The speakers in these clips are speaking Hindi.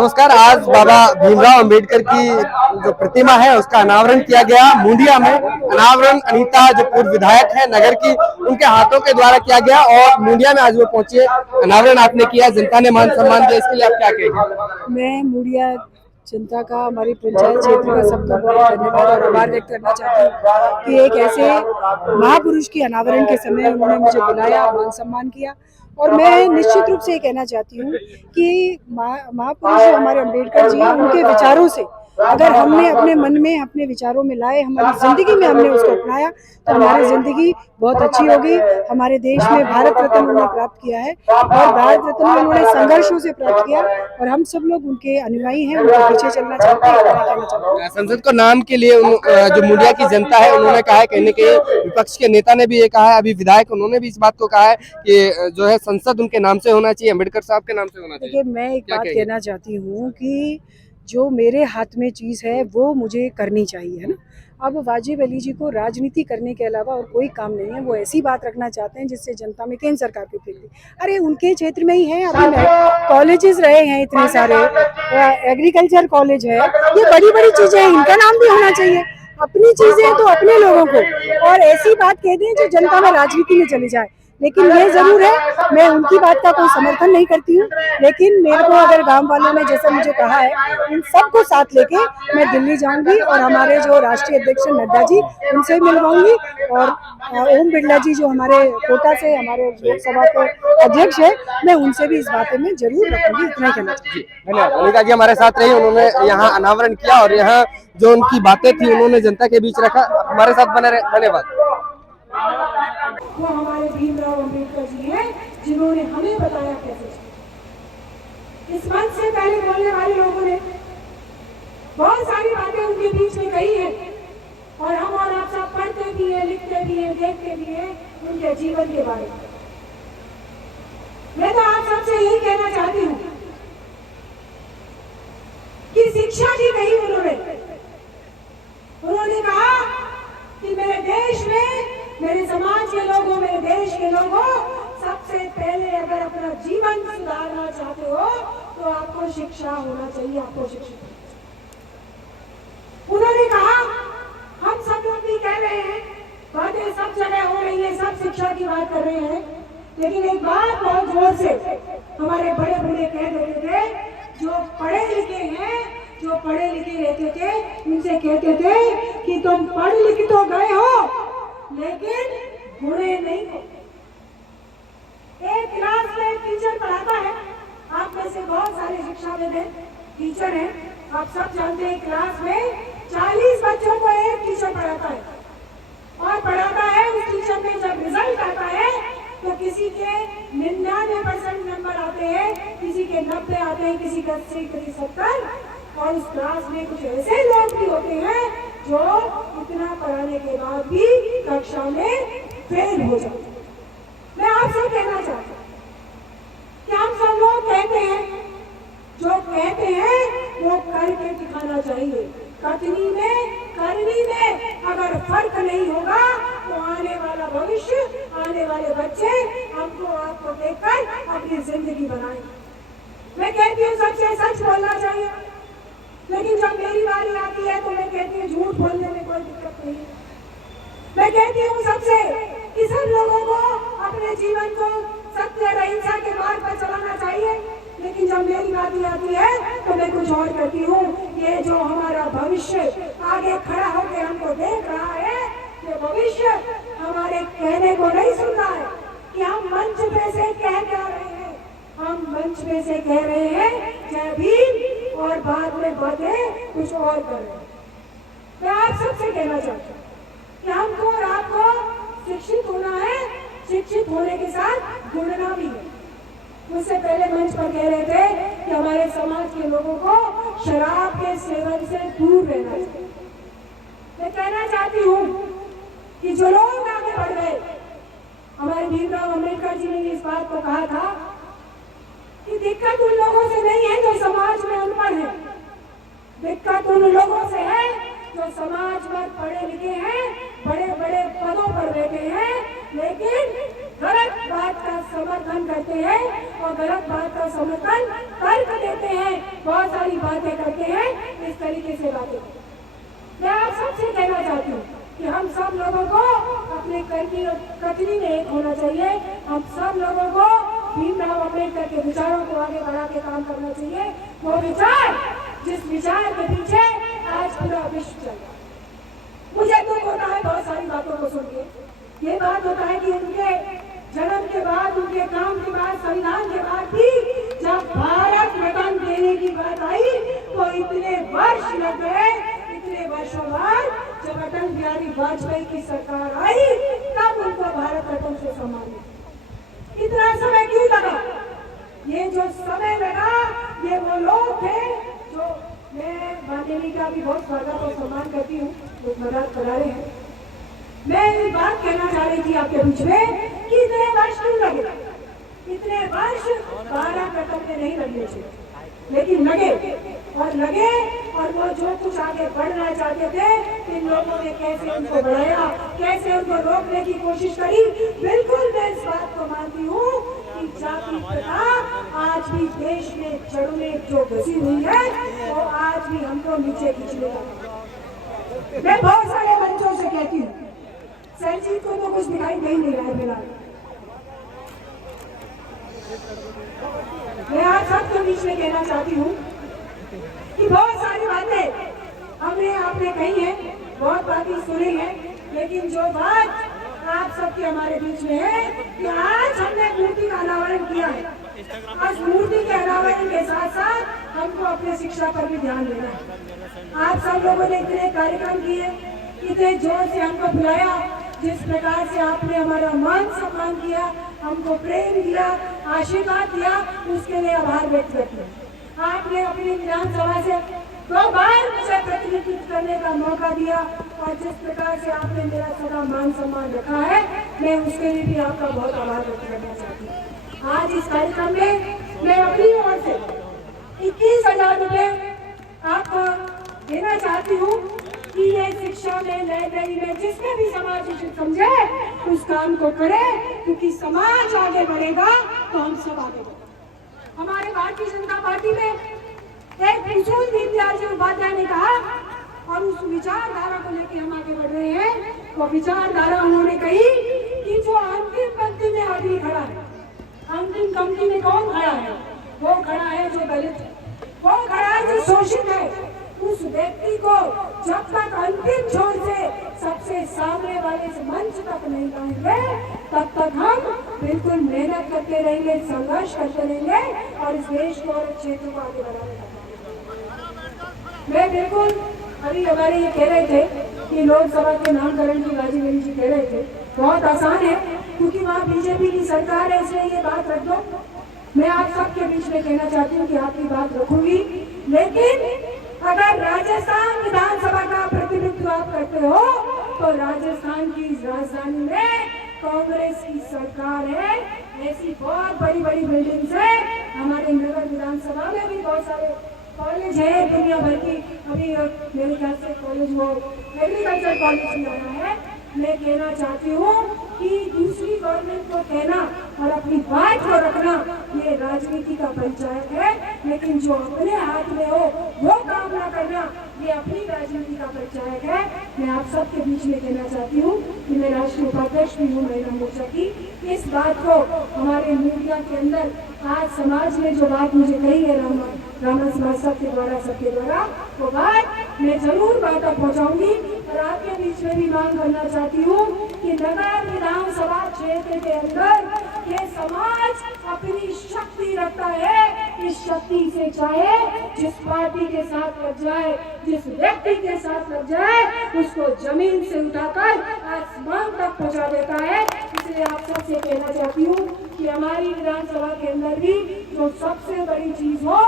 नमस्कार। आज बाबा भीमराव अंबेडकर की जो प्रतिमा है उसका अनावरण किया गया मुंडिया में। अनावरण अनीता जो पूर्व विधायक है नगर की, उनके हाथों के द्वारा किया गया और मुंडिया में आज वो पहुंची है। अनावरण आपने किया, जनता ने मान सम्मान दिया, इसके लिए आप क्या कहेंगे? मैं मुंडिया जनता का, हमारी पंचायत क्षेत्र का सबका बहुत धन्यवाद और आभार व्यक्त करना चाहती हूँ कि एक ऐसे महापुरुष की अनावरण के समय उन्होंने मुझे बुलाया, मान सम्मान किया। और मैं निश्चित रूप से ये कहना चाहती हूँ कि महापुरुष जो हमारे अम्बेडकर जी हैं, उनके विचारों से अगर हमने अपने मन में, अपने विचारों में लाए, हमारी जिंदगी में हमने उसको अपनाया तो हमारी जिंदगी बहुत अच्छी होगी। हमारे देश में भारत रत्न उन्होंने प्राप्त किया है और भारत रत्न में उन्होंने संघर्षों से प्राप्त किया और हम सब लोग उनके अनुयायी हैं, उनके पीछे चलना चाहते हैं। संसद को नाम के लिए जो मुंडिया की जनता है उन्होंने कहा है, कहीं न कहीं विपक्ष के नेता ने भी ये कहा है, अभी विधायक उन्होंने भी इस बात को कहा है कि जो है संसद उनके नाम से होना चाहिए, अम्बेडकर साहब के नाम से होना चाहिए। देखिए, मैं एक बात कहना चाहती हूँ कि जो मेरे हाथ में चीज़ है वो मुझे करनी चाहिए, है ना। अब वाजिब अली जी को राजनीति करने के अलावा और कोई काम नहीं है। वो ऐसी बात रखना चाहते हैं जिससे जनता में केंद्र सरकार की फेंक दी। अरे उनके क्षेत्र में ही है, अभी कॉलेजेस रहे हैं इतने सारे, एग्रीकल्चर कॉलेज है, ये बड़ी बड़ी चीज़ें हैं, इनका नाम भी होना चाहिए। अपनी चीज़ें तो अपने लोगों को, और ऐसी बात कह दें जो जनता में राजनीति में चली जाए। लेकिन ये जरूर है, मैं उनकी बात का कोई समर्थन नहीं करती हूँ, लेकिन मेरे को अगर गांव वालों ने जैसे मुझे कहा है, इन सबको साथ लेके मैं दिल्ली जाऊंगी और हमारे जो राष्ट्रीय अध्यक्ष नड्डा जी, उनसे मिलवाऊंगी और ओम बिरला जी जो हमारे कोटा से हमारे लोकसभा के अध्यक्ष है, मैं उनसे भी इस बात में जरूर रखूंगी। इतना ही कहना चाहिए। धन्यवाद। अनिता जी हमारे साथ रही, उन्होंने यहाँ अनावरण किया और यहाँ जो उनकी बातें थी उन्होंने जनता के बीच रखा। हमारे साथ बने रहे, धन्यवाद। वो हमारे भीमराव अंबेडकर जी हैं जिन्होंने हमें बताया कैसे। इस मंच से पहले बोलने वाले लोगों ने बहुत सारी बातें उनके बीच में कही है और हम और आप सब पढ़ते भी है, लिखते भी है, देखते भी है उनके जीवन के बारे में। मैं तो आप सबसे यही कहना चाहती हूँ कि शिक्षा की कही उन्होंने कहा कि मेरे देश में, मेरे समाज के लोगों, मेरे देश के लोगों, सबसे पहले अगर अपना जीवन सुधारना चाहते हो तो आपको शिक्षा होना चाहिए, आपको शिक्षित। उन्होंने कहा, हम सब लोग भी कह रहे हैं, बातें सब जगह हो रही है, सब शिक्षा की बात कर रहे हैं, लेकिन एक बात बहुत जोर से हमारे बड़े बूढ़े कह देते थे, जो पढ़े लिखे हैं, जो पढ़े लिखे रहते थे, उनसे कहते थे कि तुम पढ़ लिख तो गए हो लेकिन बुरे नहीं हो। एक क्लास में टीचर पढ़ाता है, आप में से बहुत सारे शिक्षाविद हैं, टीचर हैं, आप सब जानते हैं क्लास में 40 बच्चों को एक टीचर पढ़ाता है और पढ़ाता है। उस टीचर में जब रिजल्ट आता है तो किसी के 99% नंबर आते हैं, किसी के 90 आते हैं, किसी का 80, किसी 70, और उस क्लास में कुछ ऐसे लोग भी होते हैं जो इतना पढ़ाने के बाद भी कक्षा में फेल हो जाते हैं। मैं आपसे कहना चाहता हूँ कि हम सब लोग कहते हैं, जो कहते हैं वो करके दिखाना चाहिए। कथनी में, करनी में अगर फर्क नहीं होगा तो आने वाला भविष्य, आने वाले बच्चे हमको आपको देखकर अपनी जिंदगी बनाएंगे। मैं कहती हूँ सबसे सच बोलना चाहिए, लेकिन जब मेरी बारी आती है तो मैं कहती हूँ झूठ बोलने में कोई दिक्कत नहीं है। मैं कहती हूँ सबसे कि सब लोगों को अपने जीवन को सत्य और अहिंसा के मार्ग पर चलाना चाहिए, लेकिन जब मेरी बारी आती है तो मैं कुछ और कहती हूँ। ये जो हमारा भविष्य आगे खड़ा होकर हमको देख रहा है, ये भविष्य हमारे कहने को नहीं सुन रहा है कि हम मंच पे से कह क्या रहे हैं। हम मंच पे से कह रहे हैं जय भीम और बाद में बातें कुछ और कर रहे हैं। मैं आप सबसे कहना चाहती हूँ कि हमको और आपको शिक्षित होना है, शिक्षित होने के साथ जुड़ना भी है। मुझसे पहले मंच पर कह रहे थे कि हमारे समाज के लोगों को शराब के सेवन से दूर रहना चाहिए। मैं कहना चाहती हूँ कि जो लोग आगे बढ़ गए, हमारे भीमराव अंबेडकर जी ने इस बात को कहा था कि दिक्कत उन लोगों से नहीं है जो समाज में अनपढ़ है, दिक्कत उन लोगों से है जो समाज में पढ़े लिखे हैं, बड़े बड़े पदों पर बैठे हैं, लेकिन गलत बात का समर्थन करते हैं और गलत बात का समर्थन तर्क देते हैं, बहुत सारी बातें करते हैं, इस तरीके से बातें। मैं आप सबसे कहना चाहती हूँ कि हम सब लोगों को अपने कथनी में एक होना चाहिए। हम सब लोगों को भीमराव अम्बेडकर के विचारों को आगे बढ़ा के काम करना चाहिए। वो विचार जिस विचार के पीछे आज पूरा विश्व चल रहा है। मुझे दुख होता है बहुत सारी बातों को सुन के। ये बात होता है कि उनके जन्म के बाद, उनके काम के बाद, संविधान के बाद भी जब भारत रत्न देने की बात आई तो इतने वर्ष लग गए। इतने वर्षों बाद जब अटल बिहारी वाजपेयी की सरकार आई तब उनको भारत रत्न से सम्मानित। इतना समय क्यों लगा? ये जो समय लगा ये वो लोग थे जो, मैं वाल्मीकि का भी बहुत स्वागत और सम्मान करती हूँ, लोग मदद करा रहे हैं। मैं एक बात कहना चाह रही थी आपके बीच में कि इतने वर्ष क्यों लगे? इतने वर्ष भारत रत्न में नहीं लगने चाहिए, लेकिन लगे और वो जो कुछ आगे बढ़ना चाहते थे इन लोगों ने कैसे उनको बढ़ाया, कैसे उनको रोकने की कोशिश करी। बिल्कुल मैं इस बात को मानती हूँ कि जाति प्रथा आज भी देश में जड़ों में जो घुसी हुई है वो आज भी हमको नीचे खींचने लगा। मैं बहुत सारे मंचों से कहती हूँ, सरजीत को तो कुछ दिखाई नहीं रहा है फिलहाल। मैं आप सबके बीच में कहना चाहती हूँ कि बहुत सारी बातें आपने कही है, बहुत बातें सुनी है, लेकिन जो बात आप सबके हमारे बीच में है कि आज हमने मूर्ति का अनावरण किया है। आज मूर्ति के अनावरण के साथ साथ हमको अपने शिक्षा पर भी ध्यान देना है। आप सब लोगों ने इतने कार्यक्रम किए, इतने जोर से हमको बुलाया, जिस प्रकार से आपने हमारा मान सम्मान किया, हमको प्रेम दिया, आशीर्वाद दिया, उसके लिए आभार व्यक्त करते हैं। आपने अपनी विधानसभा से 2 बार मुझे प्रतिनिधित्व करने का मौका दिया और जिस प्रकार से आपने मेरा सदा मान सम्मान रखा है, मैं उसके लिए भी आपका बहुत आभार व्यक्त करना चाहती हूँ। आज इस कार्यक्रम में मैं अपनी ओर से 21,000 रुपये आपको देना चाहती हूँ कि ये शिक्षा में, लाइब्रेरी में जिसमें भी समाज उचित समझे उस काम को करे, क्योंकि समाज आगे बढ़ेगा तो हम सब आगे बढ़ेंगे। हमारे भारतीय जनता पार्टी में एक कुसुम दीनदयाल उपाध्याय ने कहा और उस विचारधारा को लेकर हम आगे बढ़ रहे हैं। वो विचारधारा उन्होंने कही कि जो अंतिम पंक्ति में आदमी खड़ा है, अंतिम पंक्ति में कौन खड़ा है? वो खड़ा है जो दलित है, वो खड़ा है जो शोषित है। उस व्यक्ति को जब तक अंतिम छोर से सबसे सामने वाले मंच तक नहीं लाएंगे तब तक हम बिल्कुल मेहनत करते रहेंगे, संघर्ष करते रहेंगे और इस देश को और क्षेत्र को आगे बढ़ाने का। मैं बिल्कुल अभी हमारे ये कह रहे थे कि लोकसभा के नामकरण की राजीव जी कह रहे थे, बहुत आसान है क्योंकि वहाँ बीजेपी की सरकार है, इसलिए ये बात रख दो। मैं आप सबके बीच में कहना चाहती हूँ कि आपकी बात रखूंगी, लेकिन अगर राजस्थान विधानसभा का प्रतिनिधित्व आप करते हो तो राजस्थान की राजधानी में कांग्रेस की सरकार है। ऐसी बहुत बड़ी बड़ी बिल्डिंग्स है। हमारे नगर विधानसभा में भी बहुत सारे कॉलेज है, दुनिया भर की। अभी मेरे ख्याल से कॉलेज वो एग्रीकल्चर कॉलेज भी आया है। मैं कहना चाहती हूँ कि दूसरी गवर्नमेंट को कहना और अपनी बात को रखना ये राजनीति का परिचायक है, लेकिन जो अपने हाथ में हो वो काम ना करना ये अपनी राजनीति का परिचायक है। मैं आप सबके बीच में कहना चाहती हूँ कि मैं राष्ट्रीय उपाध्यक्ष भी हूँ महिला मोर्चा की। इस बात को हमारे मीडिया के अंदर आज समाज ने जो बात मुझे कही है रामा समाज सबके द्वारा वो बात मैं जरूर बात तक पहुँचाऊंगी और आपके बीच में भी मांग करना चाहती हूँ कि नगर विधानसभा क्षेत्र के अंदर ये समाज अपनी शक्ति रखता है। इस शक्ति से चाहे जिस पार्टी के साथ लग जाए, जिस व्यक्ति के साथ लग जाए, उसको जमीन से उठाकर आसमान तक पहुंचा देता है। इसलिए आप सबसे कहना चाहती हूँ कि हमारी विधानसभा के अंदर भी जो सबसे बड़ी चीज हो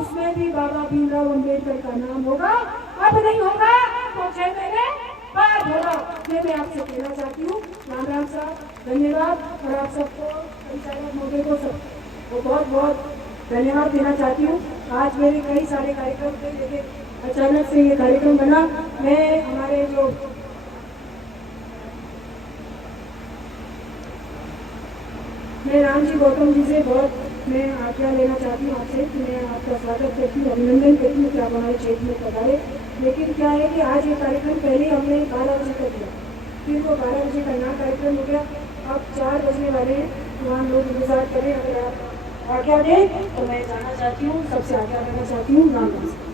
उसमें भी बाबा भीमराव अम्बेडकर का नाम होगा। अब नहीं होगा तो 6 महीने बाद होगा। ये मैं आपसे कहना चाहती हूँ। राम राम साहब, धन्यवाद। और आप सबको परिचालक महोदय को सबको बहुत बहुत धन्यवाद देना चाहती हूँ। आज मेरे कई सारे कार्यक्रम थे, लेकिन अचानक से ये कार्यक्रम बना। मैं हमारे जो मैं राम जी गौतम जी से बहुत मैं आज्ञा लेना चाहती हूँ आपसे कि मैं आपका स्वागत करती हूँ, अभिनंदन करती हूँ कि आप हमारे क्षेत्र में पधारे। लेकिन क्या है कि आज ये कार्यक्रम पहले हमने 12 बजे का किया, फिर वो 12 बजे का नया कार्यक्रम हो गया, अब 4 बजने वाले हैं, तो हम लोग इंतजार करें। अगर आप आज्ञा दें तो मैं जाना चाहती हूँ, सबसे आज्ञा लेना चाहती हूँ। राम राम।